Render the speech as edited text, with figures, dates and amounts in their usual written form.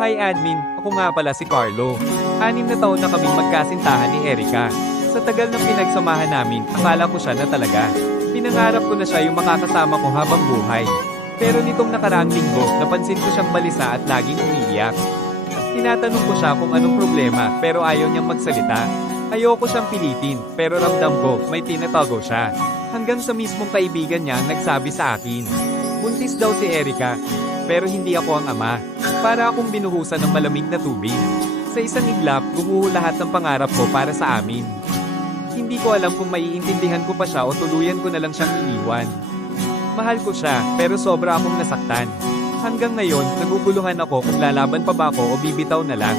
Hi admin, ako nga pala si Carlo. 6 na taon na kaming magkasintahan ni Erica. Sa tagal ng pinagsamahan namin, akala ko siya na talaga. Pinangarap ko na siya yung makakasama ko habang buhay. Pero nitong nakaraang linggo, napansin ko siyang balisa at laging umiiyak. Tinatanong ko siya kung anong problema, pero ayaw niyang magsalita. Ayoko siyang pilitin, pero ramdam ko, may tinatago siya. Hanggang sa mismong kaibigan niya ang nagsabi sa akin. Buntis daw si Erica, pero hindi ako ang ama. Para akong binuhusan ng malamig na tubig. Sa isang iglap, gumuho lahat ng pangarap ko para sa amin. Hindi ko alam kung maiintindihan ko pa siya o tuluyan ko na lang siyang iiwan. Mahal ko siya, pero sobra akong nasaktan. Hanggang ngayon, naguguluhan ako kung lalaban pa ba ako o bibitaw na lang.